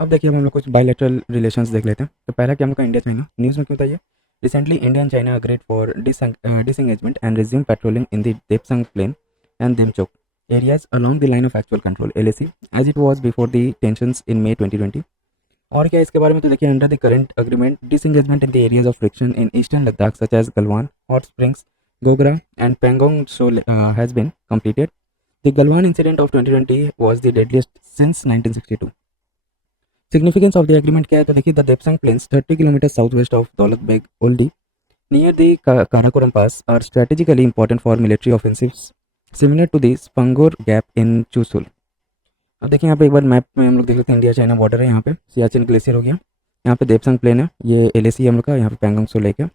अब देखिए हम लोग कुछ बायलैटरल रिलेशंस देख लेते हैं। तो पहला क्या हम लोग का इंडिया चाइना न्यूज़ में क्यों था ये। Recently India and China agreed for disengagement and resume patrolling in the Depsang Plain and Demchok areas along the line of actual control LAC as it was before the tensions in May 2020। और क्या इसके बारे में, तो देखिए under the current agreement disengagement in the areas of friction in eastern Ladakh such as Galwan, hot springs, Gogra and Pangong Tso has been completed। The Galwan incident of 2020 was the deadliest since 1962। Significance of the agreement क्या है, तो देखिए the Depsang plains 30 kilometre south west of Daulat Beg Oldi near the Karakoram pass are strategically important for military offensives similar to the Spanggur gap in Chushul. अब देखिए यहाँ पे एक बार map में हम लोग देख लेते हैं, इंडिया चाइना बॉर्डर है, यहाँ पे सियाचिन ग्लेशियर हो गया, यहाँ पे देपसंग प्लेन है, ये एलएसी हम लोग का, यहाँ पे पैंगोंग सो लेक है,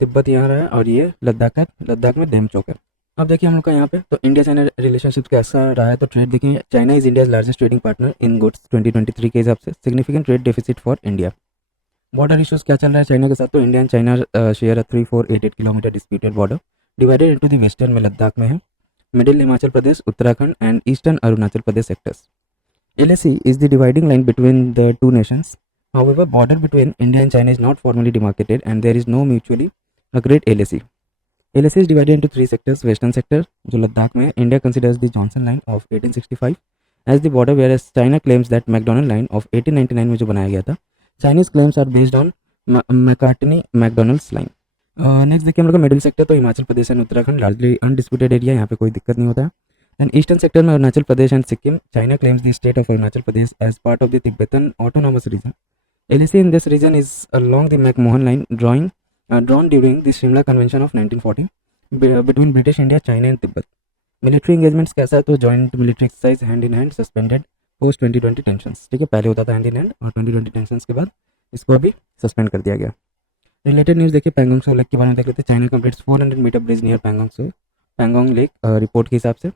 तिब्बत यहाँ रहा है, और ये लद्दाख है, लद्दाख में डेमचोक है। अब देखिए हम लोग का यहाँ पे तो इंडिया चाइना रिलेशनशिप कैसा रहा है, तो ट्रेड देखिए China is India's largest trading partner in goods 2023 के हिसाब से, significant trade deficit for India. Border issues क्या चल रहा है चाइना के साथ, तो India and China share 3488 kilometre disputed border divided into the western में लद्दाख में है, middle Himachal Pradesh, Uttarakhand and eastern Arunachal Pradesh sectors. LAC is the dividing line between the two nations. However, border between India and China is not formally demarcated and there is no mutually agreed LAC. LAC is divided into three sectors. Western sector, जो लद्दाख में है, India considers the Johnson Line of 1865 as the border, whereas China claims that McDonald Line of 1899 में जो बनाया गया था, Chinese claims are based on McDonald's line. Next देखिए हम लोग का मिडिल सेक्टर, तो Himachal Pradesh and Uttarakhand largely undisputed area, यहाँ पे कोई दिक्कत नहीं होता है। एंड ईस्टर्न सेक्टर में Arunachal Pradesh and Sikkim, China claims the state of Arunachal Pradesh as part of the Tibetan autonomous region. LAC in this region is along the McMahon line drawn during the Shimla Convention of 1914 between British India, China and Tibet। Military engagements कैसा है, तो joint military exercise hand in hand suspended post 2020 tensions. ठीक है, पहले होता था hand in hand और 2020 tensions के बाद इसको अभी सस्पेंड कर दिया गया। रिलेटेड न्यूज़ देखिए पैंगोंग सो लेक के बारे में देख लेते हैं। China completes 400 metre bridge near Pangong lake report के हिसाब से।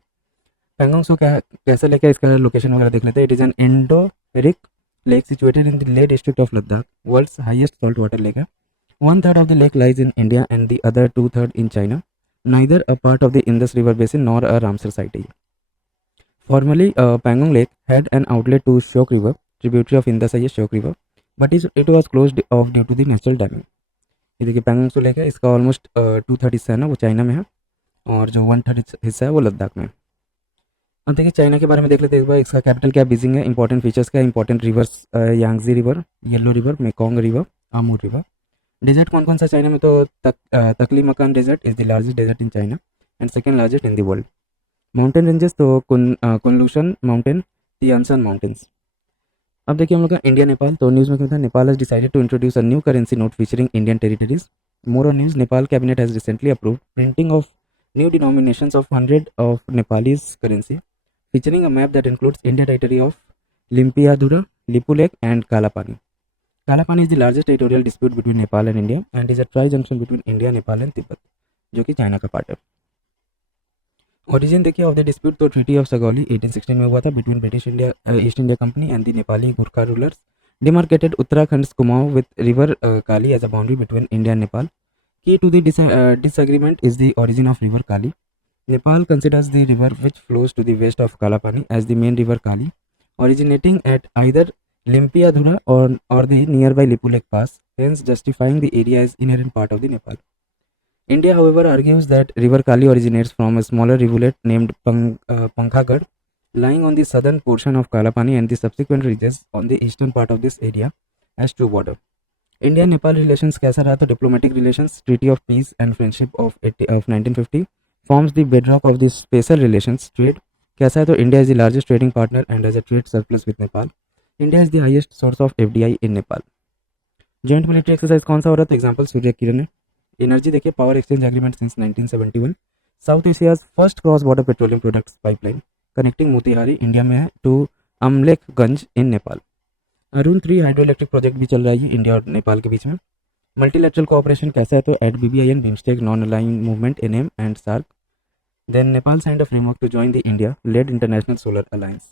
पैंगोंग सो क्या कैसा लेक है, इसका लोकेशन वगैरह देख लेते हैं। It is an endorheic lake situated in the Leh district of Ladakh, world's highest salt water lake है। 1/3 of the lake lies in India and the other 2/3 in China, neither a part of the Indus River basin nor a Ramsar site है। Formerly, Pangong Lake had an outlet to Shyok River, tributary of Indus है ये Shyok River, but it was closed off due to the natural damming। ये देखिए पैंगोंग सो lake है, इसका almost 2/3 हिस्सा है ना वो चाइना में है, और जो 1/3 हिस्सा है वो लद्दाख में है। अब देखिए चाइना के बारे में देख लेते हैं एक बार। इसका कैपिटल क्या, बीजिंग है। इंपॉर्टेंट फीचर्स क्या, important rivers Yangtze river, yellow river, Mekong river, Amu river. Desert कौन कौन सा चाइना में, तो Taklamakan desert is the largest desert in China and second largest in the world. Mountain ranges, तो Kunlun Shan mountain, तियानसन mountains. अब देखिए हम लोग का इंडिया नेपाल, तो न्यूज़ में क्या था, Nepal has decided to introduce a new currency note featuring Indian territories. More on news, Nepal cabinet has recently approved printing of new denominations of 100 of Nepalese currency, featuring a map that includes India territory of Limpiadhura, Lipulek, and Kalapani. Kalapani is the largest territorial dispute between Nepal and India and is a tri-junction between India, Nepal and Tibet, जो कि China का part है। Origin देखिए of the dispute, तो treaty of Sagauli 1816 में हुआ था between British India East India company and the Nepali Gurkha rulers, demarcated Uttarakhand Kumaon with river Kali as a boundary between India and Nepal. Key to the disagreement is the origin of river Kali. Nepal considers the river which flows to the west of Kalapani as the main river Kali, originating at either Limpiadhura or the nearby Lipulek Pass, hence justifying the area as inherent part of the Nepal. India, however, argues that river Kali originates from a smaller rivulet named Pankhagad, lying on the southern portion of Kalapani and the subsequent ridges on the eastern part of this area as true border. India Nepal relations कैसा रहा, तो diplomatic relations, treaty of peace and friendship of 1950 forms the bedrock of the special relations. Trade कैसा है, तो India is the largest trading partner and as a trade surplus with Nepal. India is the highest source of FDI in Nepal. Joint military exercise कौन सा हो रहा था, example Surya Kiran है। Energy देखिए power exchange agreement since 1971, South Asia's first cross border petroleum products pipeline connecting Motihari India में है to Amlekhganj in Nepal. Arun 3 hydro electric project भी चल रहा है इंडिया और नेपाल के बीच में। मल्टीलेटरल कोऑपरेशन कैसा है, तो at BBIN, BIMSTEC, non aligned movement, NM and SAARC. Then Nepal signed a framework to join the India led international solar alliance.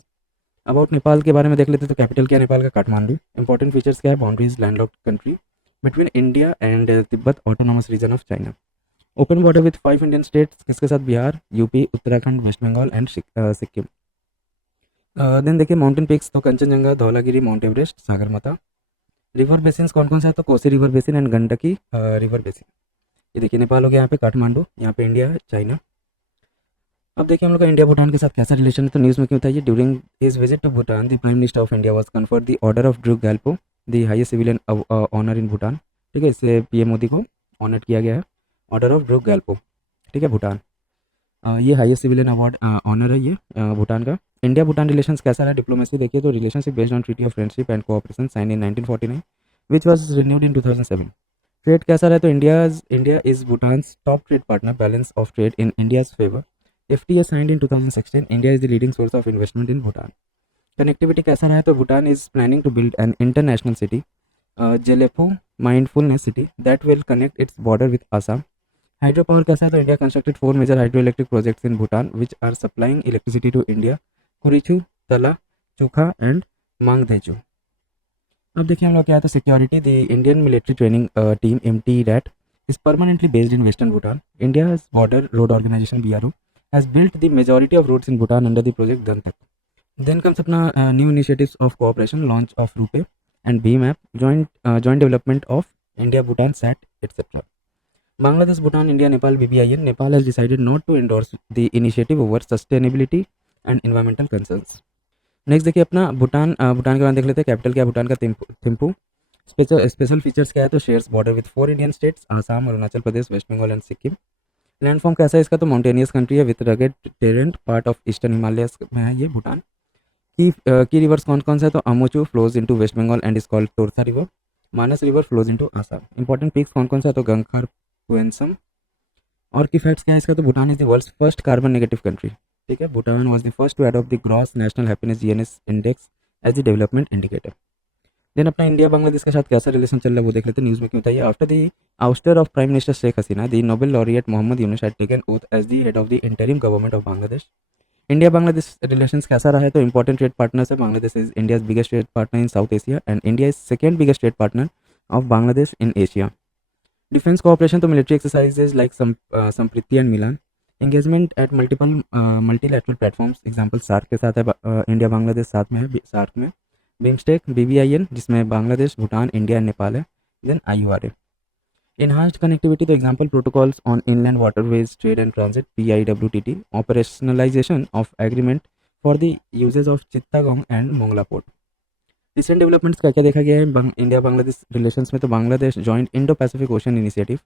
About Nepal के बारे में देख लेते हैं, तो कैपिटल क्या है नेपाल का, काठमांडू। इंपॉर्टेंट फीचर्स क्या है, boundaries landlocked country between India and Tibet autonomous region of China. Open border with 5 Indian states, किसके साथ, Bihar, UP, Uttarakhand, West Bengal and Sikkim. Then देखिए माउंटेन पिक्स तो Kanchenjunga, Dhaulagiri, Mount Everest, Sagarmatha. River basins कौन कौन सा है तो Kosi river basin and Gandaki river basin. ये देखिए नेपाल हो गया, यहाँ पे काठमांडू, यहाँ पे इंडिया है, चाइना। अब देखिए हम लोग का इंडिया भूटान के साथ कैसा रिलेशन है तो न्यूज़ में क्यों बताइए। During his visit to Bhutan the prime minister of India was conferred the order of Druk Gyalpo, the highest civilian honour in Bhutan. ठीक है, इससे पीएम मोदी को ऑनर किया गया है, ऑर्डर ऑफ ड्रूक गैल्पो। ठीक है, भूटान ये हाईएस्ट सिविलियन अवार्ड ऑनर है ये भूटान का। इंडिया भूटान रिलेशंस कैसा रहा डिप्लोमेसी देखिए तो relationship based on treaty of friendship and cooperation sign in 1949 which was renewed in 2007। Trade कैसा रहा तो India is Bhutan's top trade partner, balance of trade in India's favour. FTA signed in 2016, India is the leading source of investment in Bhutan. Connectivity कैसा रहा है तो Bhutan is planning to build an international city, Jelepo Mindfulness City that will connect its border with Assam. Hydropower कैसा है तो India constructed 4 major hydroelectric projects in Bhutan which are supplying electricity to India, Kurichu, Tala, Chukha and Mangdechu. अब देखिए हम लोग क्या है तो security the Indian military training team MT-RAT is permanently based in Western Bhutan. India's border road organization BRO has built the majority of roads in Bhutan under the project Dantak. Then comes अपना new initiatives of cooperation, launch of RuPay and BHIM app, joint development of India Bhutan SAT etc. Bangladesh Bhutan India Nepal BBIN. Nepal has decided not to endorse the initiative over sustainability and environmental concerns. Next देखिए अपना भूटान के बाद देख लेते हैं capital क्या है भूटान का, थिम्पू। स्पेशल फीचर्स क्या है तो shares border with 4 Indian states, Assam, Arunachal Pradesh, West Bengal and Sikkim. Landform कैसा है इसका तो माउंटेनियस कंट्री है with rugged terrain, part of eastern Himalayas में है ये भूटान। की रिवर्स कौन कौन सा है तो Amochu flows into West Bengal and is called Torsa river. Manas river flows into Assam. Important peaks कौन कौन सा है तो गंगखर, पुएंसम। और की फैक्ट्स क्या है इसका तो Bhutan is the world's first carbon negative country. ठीक है, Bhutan was the first to adopt the gross national happiness GNS index as the development indicator. Then अपना इंडिया बांग्लादेश के साथ कैसा रिलेशन चल रहा है वो देख लेते हैं न्यूज़ में क्यों बताइए। After the ouster of prime minister Sheikh Hasina the Nobel laureate Muhammad Yunus had taken oath as the head of the interim government of Bangladesh. India Bangladesh relations कैसा रहा है तो इंपॉर्टेंट ट्रेड पार्टनर्स है। Bangladesh is India's biggest trade partner in South Asia and India is second biggest trade partner of Bangladesh in Asia. Defence cooperation तो military exercises like Sampriti and Milan. Engagement eight multilateral platforms, example SAARC के साथ है India Bangladesh साथ में है SAARC में। BIMSTEC BBIN जिसमें Bangladesh, Bhutan, India and Nepal है। Then IURA। इन्हांस्ड कनेक्टिविटी तो example protocols on inland waterways trade and transit PIWTT। Operationalisation of agreement for the usages of Chittagong and Mongla port. Recent developments क्या क्या देखा गया है इंडिया बांग्लादेश रिलेशंस में तो Bangladesh joint Indo Pacific ocean initiative,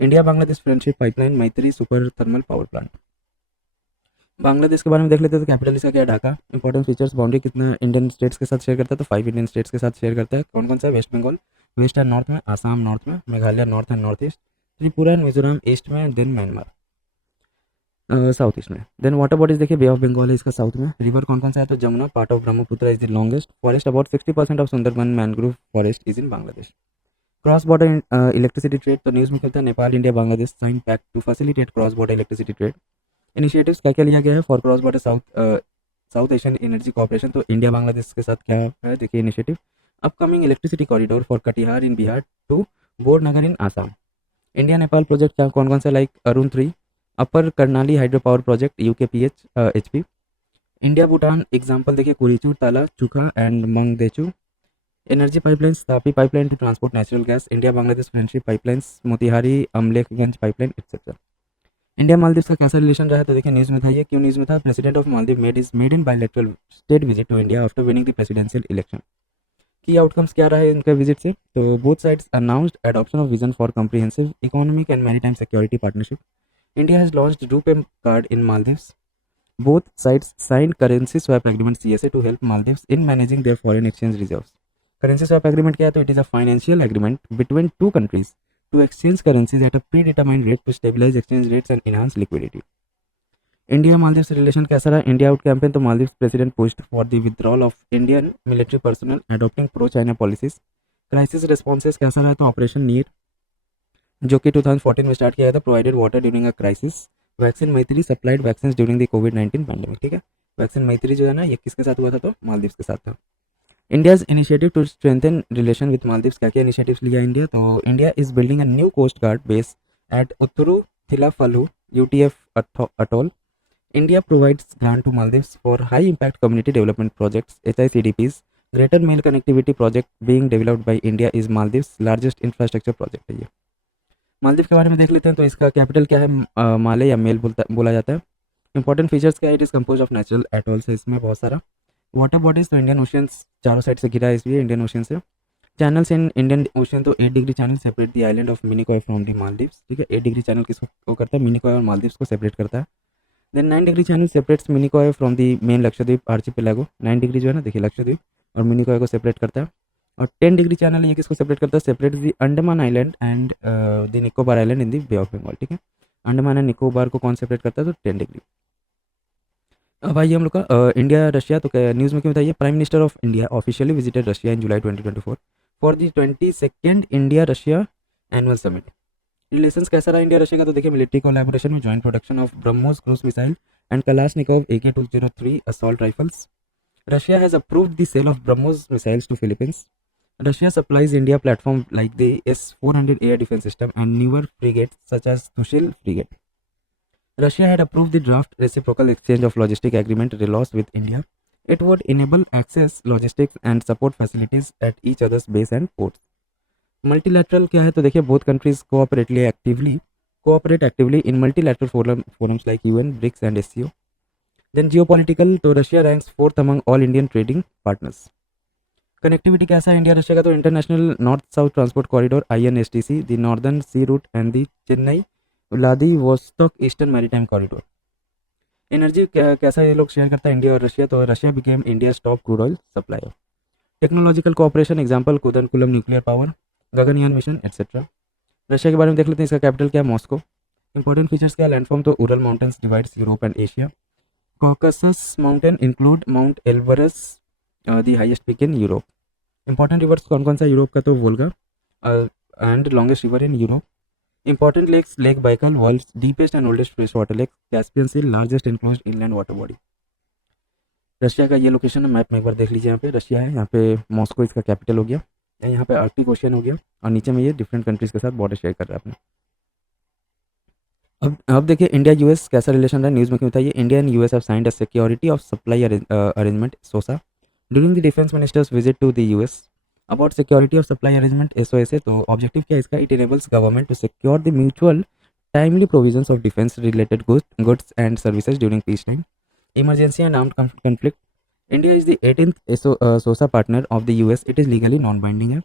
India Bangladesh friendship pipeline, Maitri super thermal power plant. Bangladesh के बारे में देख लेते हैं तो कैपिटल इसका क्या है ढाका। इंपॉर्टेंट फीचर्स, बाउंड्री कितना इंडियन स्टेट्स के साथ शेयर करता है तो 5 इंडियन स्टेट्स के साथ शेयर करता है। कौन कौन सा है, West Bengal west and north में, आसाम नॉर्थ में, Meghalaya north and north east, Tripura and Mizoram east में, देन म्यांमार साउथ ईस्ट में। देन वाटर बॉडीज देखिए बे ऑफ बंगाल है इसका साउथ में। रिवर कौन कौन सा है तो Jamuna, part of Brahmaputra is the longest. Forest about 60% of Sundarban mangrove forest is in Bangladesh. Cross border electricity trade तो न्यूज़ में कहता है Nepal India Bangladesh sign pact to facilitate cross border electricity trade. Initiatives क्या क्या लिया गया है for cross border South Asian energy corporation तो इंडिया बांग्लादेश के साथ क्या है देखिए initiative. Upcoming electricity corridor for Katihar in Bihar to Bornagar in Assam. India Nepal project क्या कौन कौन सा like Arun 3, upper Karnali hydro power project UKPH HP। India Bhutan example देखिए Kurichu, Tala, Chukha and Mangdechhu. Energy pipelines TAPI pipeline to transport natural gas, India Bangladesh friendship pipelines, Motihari Amlekhganj pipeline etcetera. India Maldives का कैसा relation रहा है तो देखिए न्यूज़ में था ये क्यों न्यूज़ में था। President of Maldives made in bilateral state visit to India after winning the presidential election. Key outcomes क्या रहा है इनका विजिट से तो both sides announced adoption of vision for comprehensive economic and maritime security partnership. India has launched RuPay card in Maldives. Both sides signed currency swap agreement CSA to help Maldives in managing their foreign exchange reserves. Currency swap agreement क्या है तो it is a financial agreement between two countries to exchange currencies at a predetermined rate to stabilize exchange rates and enhance liquidity. India Maldives relation कैसा रहा। India out campaign तो Maldives president pushed for the withdrawal of Indian military personnel adopting pro China policies. Crisis responses कैसा रहा तो operation नीर जो कि 2014 में स्टार्ट किया गया था, provided water during a crisis. Vaccine Maitri supplied vaccine during the कोविड-19 पैंडेमिक। ठीक है, वैक्सीन मैत्री जो है ना ये किसके साथ हुआ था तो मालदीव्स के साथ था। India's initiative to strengthen relation with Maldives क्या क्या इनिशिएटिव्स लिया इंडिया तो India is building a new coast guard base at Uthuru Thilafalhu UTF atoll. India provides grant to Maldives for high impact community development projects HICDPs. Greater Mail Connectivity Project being developed by India is Maldives largest infrastructure project है ये। मालदीव के बारे में देख लेते हैं। तो इसका कैपिटल क्या है, माले या मेल बोला जाता है। इंपॉर्टेंट फीचर्स क्या है, it is compose of natural atolls है इसमें बहुत सारा। वाटर बॉडीज तो इंडियन ओशियंस चारों साइड से घिरा है इसलिए इंडियन ओशियन से। चैनल्स इन इंडियन ओशियन तो 8 degree channel separate the island of Minicoy from the Maldives, ठीक है। 8 डिग्री चैनल किसको करता है, मिनिकॉय और मालदीव्स को सेपरेट करता है। Then 9 degree channel separates Minicoy from the main Lakshadweep archipelago. 9 degree जो है ना देखिए लक्षद्वीप और मिनिकॉय को सेपरेट करता है। और 10 डिग्री चैनल ये किसको सेपरेट करता है, separate the Andaman island and the Nicobar island in the bay of Bengal, ठीक है। अंडमान एंड निकोबार को कौन सेपरेट करता है, तो 10 डिग्री। अब आइए हम लोग का इंडिया रशिया। तो न्यूज़ में क्यों बताइए, prime minister of India officially visited Russia in July 2024 for the 22nd India Russia annual summit. Relations कैसा रहा इंडिया रशिया का, तो देखिए मिलिट्री कोलैबोरेशन में joint production of BrahMos cruise missile and Kalashnikov AK-203 assault rifles. Russia has approved the sale of BrahMos missiles to Philippines. Russia supplies India platform like the S-400 air defense system and newer frigates such as Tushil frigate. Russia had approved the draft reciprocal exchange of logistic agreement RELOS with India. It would enable access, logistics and support facilities at each other's base and ports. Multilateral क्या है, तो देखिए both countries cooperate actively in multilateral forums like UN, BRICS and SCO. Then geopolitical, तो Russia ranks 4th among all Indian trading partners. Connectivity कैसा है India Russia का, तो international north south transport corridor INSTC, the northern sea route and the Chennai Vladivostok eastern maritime corridor. Energy कैसा ये लोग share करता है इंडिया और रशिया, तो Russia became India top crude oil supplier. Technological cooperation example Kudankulam nuclear power, Gaganyaan mission etcetera. Russia के बारे में देख लेते हैं, इसका कैपिटल क्या है, मॉस्को। इंपॉर्टेंट फीचर्स क्या है, लैंडफॉर्म तो Ural mountains divides Europe and Asia. Caucasus mountain include Mount Elbrus, the highest peak in Europe. Important rivers कौन कौन सा यूरोप का, तो Volga and longest river in Europe. Important lakes, lake Baikal world's deepest and oldest fresh water lake, Caspian sea largest enclosed inland water body. Russia का ये location है, map में एक बार देख लीजिए। यहाँ पे रशिया है, यहाँ पे मॉस्को इसका कैपिटल हो गया, यहाँ पे आर्कटिक ओशियन हो गया और नीचे में ये डिफरेंट कंट्रीज के साथ बॉर्डर शेयर कर रहा है अपने। अब देखिए इंडिया यूएस कैसा रिलेशन रहा, न्यूज़ में क्यों बताइए। India and US have signed a security of supply arrangement SOSA during the defence minister's visit to the US. About security of supply arrangement SOSA, तो ऑब्जेक्टिव क्या है इसका, it enables government to secure the mutual timely provisions of defence related goods and services during peace time, emergency and armed conflict. India is the 18th SOSA partner of the US, it is legally non binding है।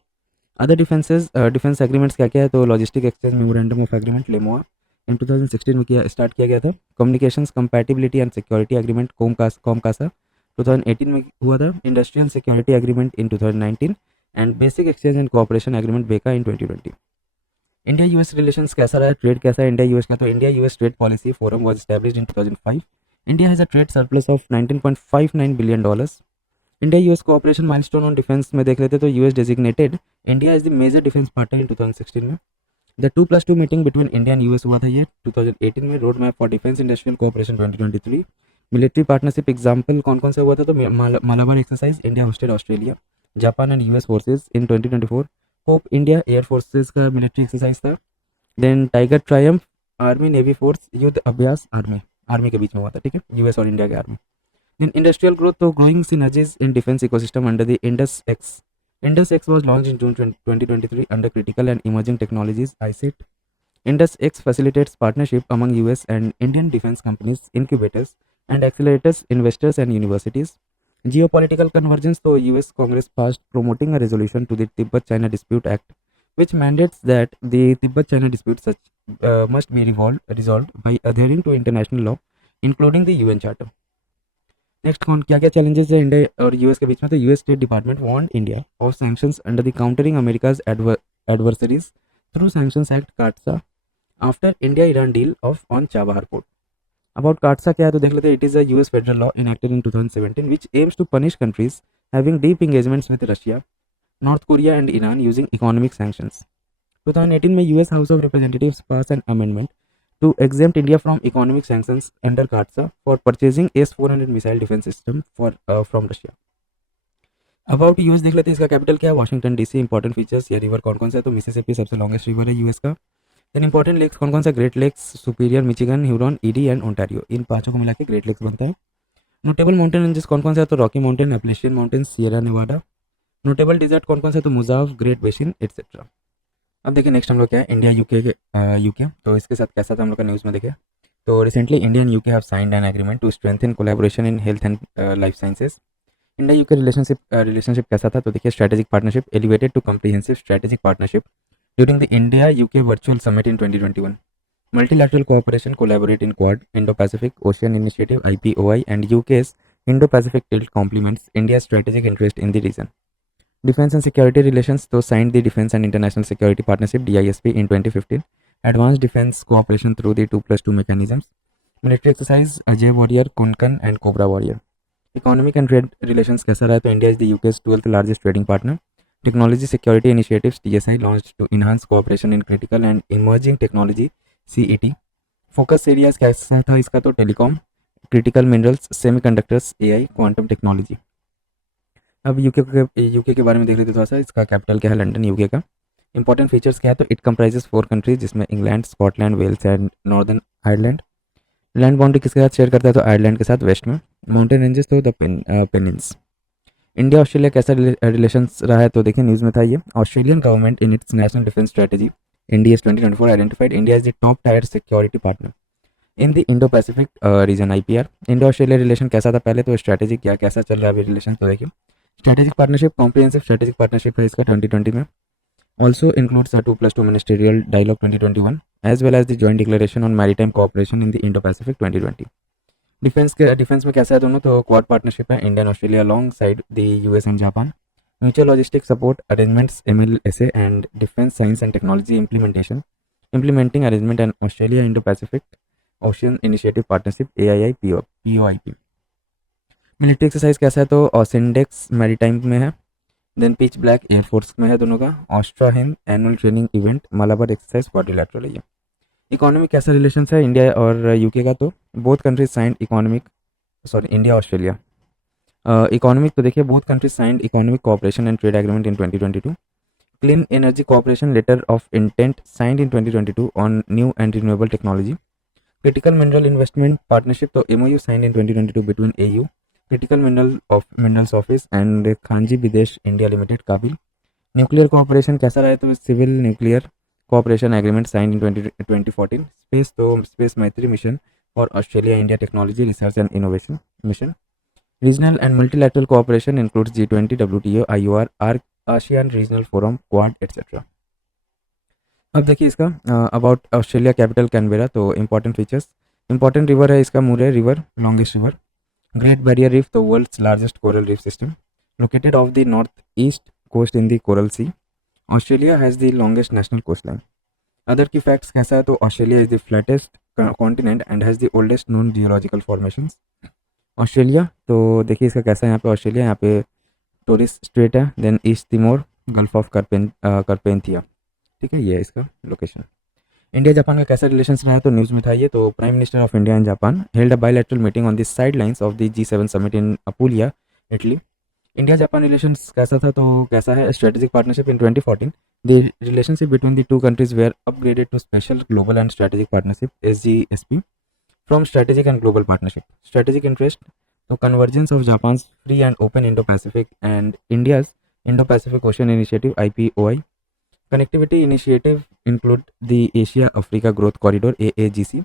Other defence agreements क्या क्या है, तो logistic exchange memorandum of agreement LEMOA in 2016 में start किया गया था। Communications compatibility and security agreement COMCASA 2018 में हुआ था। Industrial security agreement in 2019 and basic exchange and cooperation agreement BECA in 2020। India US relations कैसा रहा है, ट्रेड कैसा है इंडिया यूएस का, तो India US trade policy forum was established in 2005। India has a trade surplus of $19.59 billion. India US cooperation milestone on defence में देख लेते तो US designated India as the major defence partner in 2016 में। The 2+2 meeting between India and US हुआ था ये 2018 में। Road map for defence industrial cooperation 2023। Military partnership example कौन कौन सा हुआ था, तो Malabar exercise India hosted Australia, Japan and US forces in 2024। Cope India air forces का मिलिट्री एक्सरसाइज था। Then Tiger Triumph army navy force Yudh Abhyas army के बीच में हुआ था, ठीक है, यूएस और इंडिया के आर्मी। देन इंडस्ट्रियल ग्रोथ, तो growing synergies in defence ecosystem under the Indus x. Indus X was launched in June 2023 under Critical and Emerging Technologies ICT. Indus X facilitates partnership among US and Indian defense companies, incubators and accelerators, investors and universities. Geopolitical convergence, तो US Congress passed promoting a resolution to the Tibet-China Dispute Act, which mandates that the Tibet-China dispute must be resolved by adhering to international law, including the UN Charter. Next कौन क्या क्या challenges है India और US के बीच में, तो US state department warned India of sanctions under the countering America's adversaries through sanctions act CAATSA after India Iran deal of on Chabahar port. About CAATSA क्या है, तो देख लेते हैं। It is a US federal law enacted in 2017 which aims to punish countries having deep engagements with Russia, North Korea and Iran using economic sanctions. 2018 में US House of Representatives pass an amendment to exempt India from economic sanctions under CAATSA for purchasing S-400 missile defense system from Russia. About US देख लेते हैं, इसका capital क्या है, Washington DC। Important features, ये river कौन कौन सा है, तो मिसिसिपी सबसे लॉन्गेस्ट रिवर है यूएस का। देन इंपॉर्टेंट लेक्स कौन कौन सा, great lakes, Superior, Michigan, Huron, Erie and Ontario, इन पांचों को मिला के ग्रेट लेक्स बनता है। नोटेबल माउंटेन रेंजेस कौन कौन सा है, तो Rocky mountain, Appalachian mountain, Sierra Nevada. Notable desert कौन कौन सा है, तो मुजाव, ग्रेट बेसिन एटसेट्रा। अब देखिए नेक्स्ट हम लोग क्या है, इंडिया यूके के यूके, तो इसके साथ कैसा था हम लोग का न्यूज़ में देखे। तो recently India and UK have signed an agreement to strengthen collaboration in health and life sciences. India UK relationship कैसा था, तो देखिए strategic partnership elevated to comprehensive strategic partnership during the India UK virtual summit in 2021। Multilateral cooperation collaborate in Quad, Indo-Pacific Ocean Initiative (IPOI) and UK's Indo-Pacific tilt complements India's strategic interest in the region. Defense and security relations तो signed the Defense and International Security Partnership (DISP) in 2015. Advanced defense cooperation through the 2+2 mechanisms. Military exercise Ajay Warrior, Kunkan and Cobra Warrior. Economic and trade relations कैसा रहा, तो India is the UK's 12th largest trading partner. Technology security initiatives TSI launched to enhance cooperation in critical and emerging technology CET. Focus areas कैसा था इसका, तो telecom, critical minerals, semiconductors, AI, quantum technology. अब UK के बारे में देख लेते थोड़ा सा। इसका कैपिटल क्या है, लंदन, यूके का। इंपॉर्टेंट फीचर्स क्या है, तो इट कंप्राइजेस 4 कंट्रीज जिसमें England, Scotland, Wales and Northern Ireland. Land boundary किसके साथ शेयर करता है, तो आयरलैंड के साथ वेस्ट में। माउंटेन रेंजेस तो द पेनिन्स। इंडिया ऑस्ट्रेलिया कैसा रिलेशंस रहा है, तो देखिए न्यूज़ में था ये। Australian government in its national defence strategy NDS 2024 identified India as the top tier security partner in the Indo Pacific region IPR। Indo Australia relation कैसा था पहले, तो स्ट्रेटेजिक क्या कैसा चल रहा है अभी रिलेशन, तो देखिए strategic partnership, comprehensive strategic partnership है इसका 2020 में। Also includes 2+2 ministerial dialogue 2021 as well as the joint declaration on maritime cooperation in the Indo Pacific 2020। Defence में कैसा है दोनों, तो क्वाड पार्टनरशिप है India and Australia alongside the US and Japan. Mutual logistic support arrangements MLSA and defence science and technology implementing arrangement and Australia Indo-Pacific Ocean Initiative Partnership POIP। Military exercise कैसा है, तो ऑसिंडेक्स maritime में है। Then pitch black air force में है दोनों का। AUSTRAHIND annual training event, Malabar exercise quadrilateral है ये। इकोनॉमिक कैसा रिलेशन है इंडिया और यूके का, तो both countries signed India Australia. Economic तो देखिए both countries signed economic cooperation and trade agreement in 2022। Clean energy cooperation letter of intent signed in 2022 on new and renewable technology. Critical mineral investment partnership तो MOU signed in 2022 between AU critical minerals office and Khanij Bidesh India limited KABIL. Nuclear cooperation कैसा रहा है, तो civil nuclear cooperation agreement signed in 2014। Space तो space Maitri mission और Australia India technology research and innovation mission. Regional and multilateral cooperation includes G20, WTO, IOR, ASEAN regional forum, quad etcetera. अब देखिए इसका about Australia capital Canberra, तो important features. Important river है इसका Murray river, longest river. Great barrier reef तो world's largest coral reef system located off the north east coast in the coral sea. Australia has the longest national coast line. Other की facts कैसा है, तो Australia is the flattest continent and has the oldest known geological formations. Australia तो देखिए इसका कैसा है यहाँ पे, ऑस्ट्रेलिया यहाँ पे टोरिस स्ट्रेट है, then East Timor, Gulf of Carpentaria, ठीक है, ये है इसका लोकेशन। इंडिया जापान का कैसा रिलेशन रहा है, तो न्यूज़ में था ये। तो prime minister of India and Japan held a bilateral meeting on the sidelines of the G7 summit in Apulia, Italy. India Japan relations कैसा था, तो कैसा है, strategic partnership in 2014 the relationship between the two countries were upgraded to special global and strategic partnership SGSP from strategic and global partnership. Strategic interest तो convergence of Japan free and open Indo Pacific and India's Indo Pacific ocean initiative IPOI। Connectivity initiative include the Asia-Africa Growth Corridor AAGC,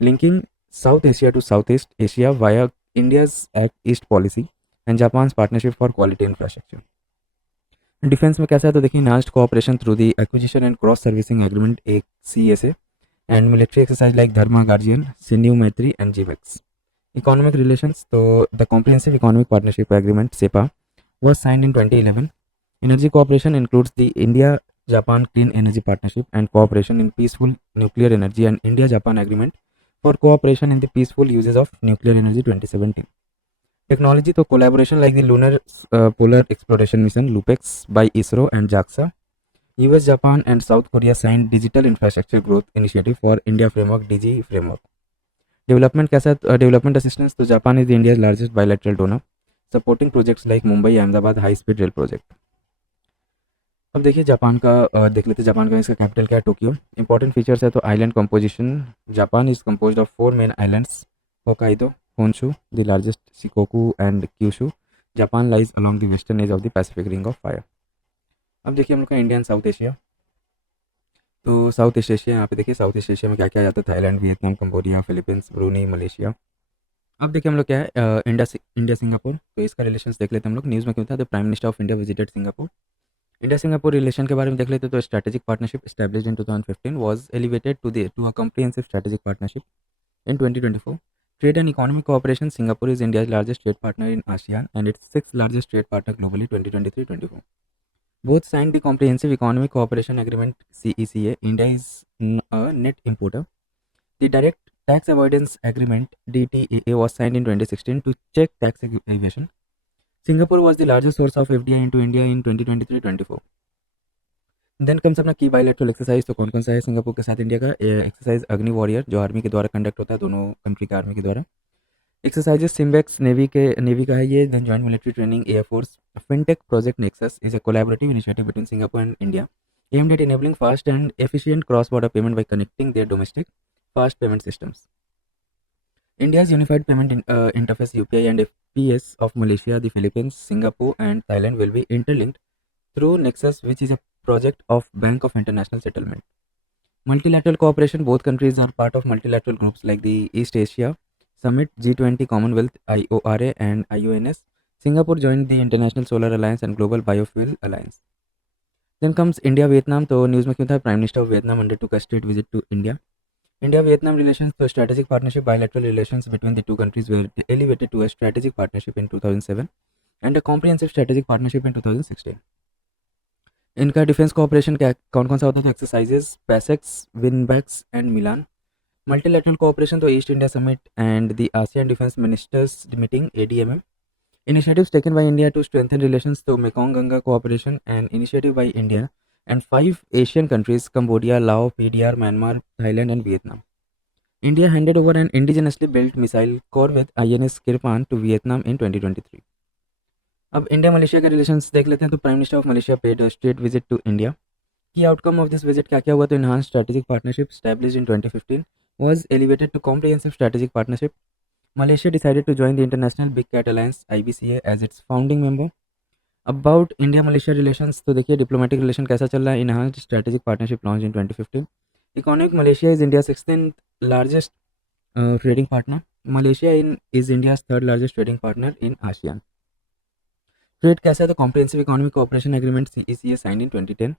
linking South Asia to Southeast Asia via India's Act East policy and Japan's partnership for quality infrastructure. Defence में कैसा है, तो देखिए enhanced cooperation through the acquisition and cross servicing agreement CSA and military exercise like Dharma Guardian, Sinew Maitri and GVEX. Economic relations तो the comprehensive economic partnership agreement SEPA was signed in 2011. Energy cooperation includes the India-Japan Clean Energy Partnership and cooperation in peaceful nuclear energy and India-Japan Agreement for cooperation in the peaceful uses of nuclear energy 2017. Technology तो collaboration like the Lunar Polar Exploration Mission LUPEX by ISRO and JAXA. US, Japan and South Korea signed Digital Infrastructure Growth Initiative for India Framework DG Framework. Development कैसा है, development assistance तो Japan is India's largest bilateral donor, supporting projects like Mumbai Ahmedabad high speed rail project. अब देखिए Japan का देख लेते हैं Japan का। इसका कैपिटल क्या है? टोक्यो। इंपॉर्टेंट फीचर्स है तो island composition, Japan is composed of 4 main islands, Hokkaido, Honshu, the largest, Shikoku and Kyushu. Japan lies along the western edge of the pacific ring of fire. अब देखिए हम लोग का India and South Asia. तो South East Asia, यहाँ पे देखिए south East Asia में क्या क्या आता है? Thailand, Vietnam, Cambodia, Philippines, Bruny, Malaysia. अब देखिए हम लोग क्या है, इंडिया सिंगापुर। तो इसका रिलेशंस देख लेते हैं हम लोग। न्यूज़ में क्यों था? The prime minister of India visited Singapore. India Singapore relation के बारे में देख लेते हैं। तो strategic partnership established in 2015 was elevated to a comprehensive strategic partnership in 2024। Trade and economic cooperation, Singapore is India's largest trade partner in ASEAN and its six largest trade partner globally 2023-24। Both signed the Comprehensive Economic Cooperation Agreement (CECA). India is a net importer. The Direct Tax Avoidance Agreement (DTAA) was signed in 2016 to check tax evasion. Singapore was the largest source of FDI into India in 2023-24. Then comes अपना की bilateral exercise. तो कौन कौन सा है Singapore के साथ India का? एक्सरसाइज अग्नि वॉरियर, जो आर्मी के द्वारा कंडक्ट होता है, दोनों कंट्री के आर्मी के द्वारा। एक्सरसाइजेस सिम्बेक्स, नेवी का है ये। Then joint military training air force. Fintech project Nexus is a collaborative initiative between Singapore and India aimed at enabling fast and efficient cross-border payment by connecting their domestic fast payment systems. India's Unified Payment Interface (UPI) and FPS of Malaysia, the Philippines, Singapore, and Thailand will be interlinked through Nexus, which is a project of Bank of International Settlement. Multilateral cooperation. Both countries are part of multilateral groups like the East Asia Summit, G20, Commonwealth, IORA, and IONS. Singapore joined the International Solar Alliance and Global Biofuel Alliance. Then comes India Vietnam. तो news में क्यों था? Prime minister of Vietnam undertook a state visit to India. India Vietnam relations. तो strategic partnership, bilateral relations between the two countries were elevated to a strategic partnership in 2007 and a comprehensive strategic partnership in 2016. इनका defence cooperation क्या कौन कौन सा होता है? तो exercises PASSEX, VINBAX and Milan. Multilateral cooperation तो East India summit and the ASEAN defence ministers meeting ADMM। Initiatives taken by India to strengthen relations to Mekong Ganga cooperation, an initiative by India and 5 Asian countries: Cambodia, Laos, PDR, Myanmar, Thailand, and Vietnam. India handed over an indigenously built missile corvette INS Kirpan to Vietnam in 2023. अब India Malaysia के relations देख लेते हैं। तो prime minister of Malaysia paid state visit to India. Key outcome of this visit क्या क्या हुआ? तो enhance strategic partnership established in 2015 was elevated to comprehensive strategic partnership. Malaysia decided to join the International Big Cat Alliance (IBCA) as its founding member. About India Malaysia relations. तो देखिए diplomatic relation कैसा चल रहा है? Enhanced strategic partnership launch in 2015। Economic, Malaysia is India 16th largest trading partner. Malaysia is India third largest trading partner in ASEAN. Trade कैसा है? तो comprehensive economic cooperation agreement CECA signed in 2010।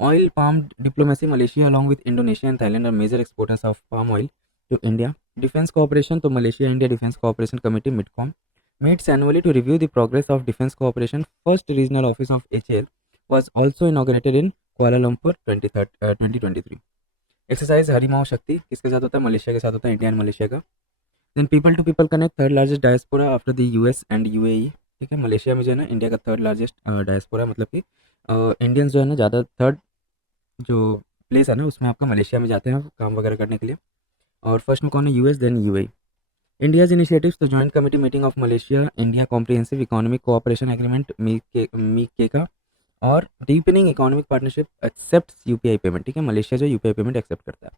Oil palm diplomacy, Malaysia along with Indonesia and Thailand are major exporters of palm oil to India. Defense cooperation, तो Malaysia India defence cooperation committee MIDCOM meets annually to review the progress of defense cooperation. First regional office of HAL was also inaugurated in Kuala Lumpur 2023. Exercise हरिमाओ शक्ति किसके साथ होता है? Malaysia के साथ होता है, इंडिया एंड मलेशिया का। Then people to people connect, third largest diaspora after the US एंड UAE। ठीक है, मलेशिया में जो है ना इंडिया का थर्ड लार्जेस्ट डायस्पोरा, मतलब कि इंडियंस जो है ना ज़्यादा थर्ड जो प्लेस है ना उसमें आपका मलेशिया में जाते हैं काम वगैरह करने के लिए। और फर्स्ट में कौन है? US then UAE। India's initiatives, तो joint committee meeting of Malaysia India comprehensive economic cooperation agreement मीके का और deepening economic partnership accept UPI payment. ठीक है, मलेशिया जो UPI पेमेंट एक्सेप्ट करता है।